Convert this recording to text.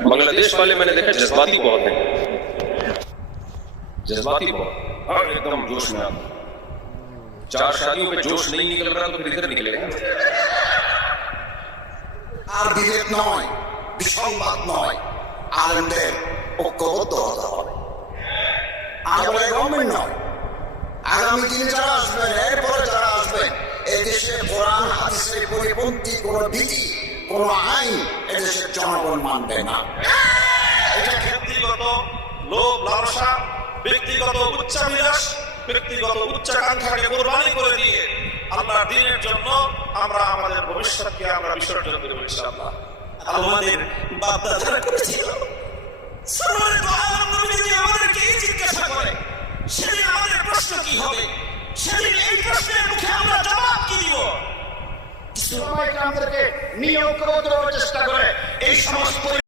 बांग्लादेश वाले मैंने देखा जज्बाती बहुत है, जज्बाती बहुत, और एकदम जोश में आता। 4 शादियों पे जोश नहीं निकल रहा तो फिर इधर निकलेगा। আর বিভেদ নয়, বিসংবাদ নয়, আলেমদের ঐক্যবদ্ধ হতে হবে। আমাদের গভর্নমেন্ট নয়, আগামী দিনে যারা আসবেন, এরপরে যারা আসবেন, এদেশে কোরআন হাদিসের পরিপন্থী কোন বিধি, কোন আইন এদেশের জনগণ মানবে না। এটা ব্যক্তিগত লোভ লালসা, ব্যক্তিগত উচ্চাভিলাষ, ব্যক্তিগত উচ্চাকাঙ্ক্ষাকে কোরবানি করে দিয়ে আল্লাহর দ্বীনের জন্য আমরা আমাদের ভবিষ্যৎকে আমরা বিসর্জন দেব ইনশাআল্লাহ। আমাদের বাপ দাদারা করেছিল। সুবহানাল্লাহ, দু আলম নবী যদি আমাদেরকে এই জিজ্ঞাসা করে, সেদিন আমাদের প্রশ্ন কি হবে? সেদিন এই প্রশ্নের মুখে আমরা জবাব কি দিব? ইসলামাইকে আমাদেরকে নিয়োগ করতে চেষ্টা করে এই সমস্ত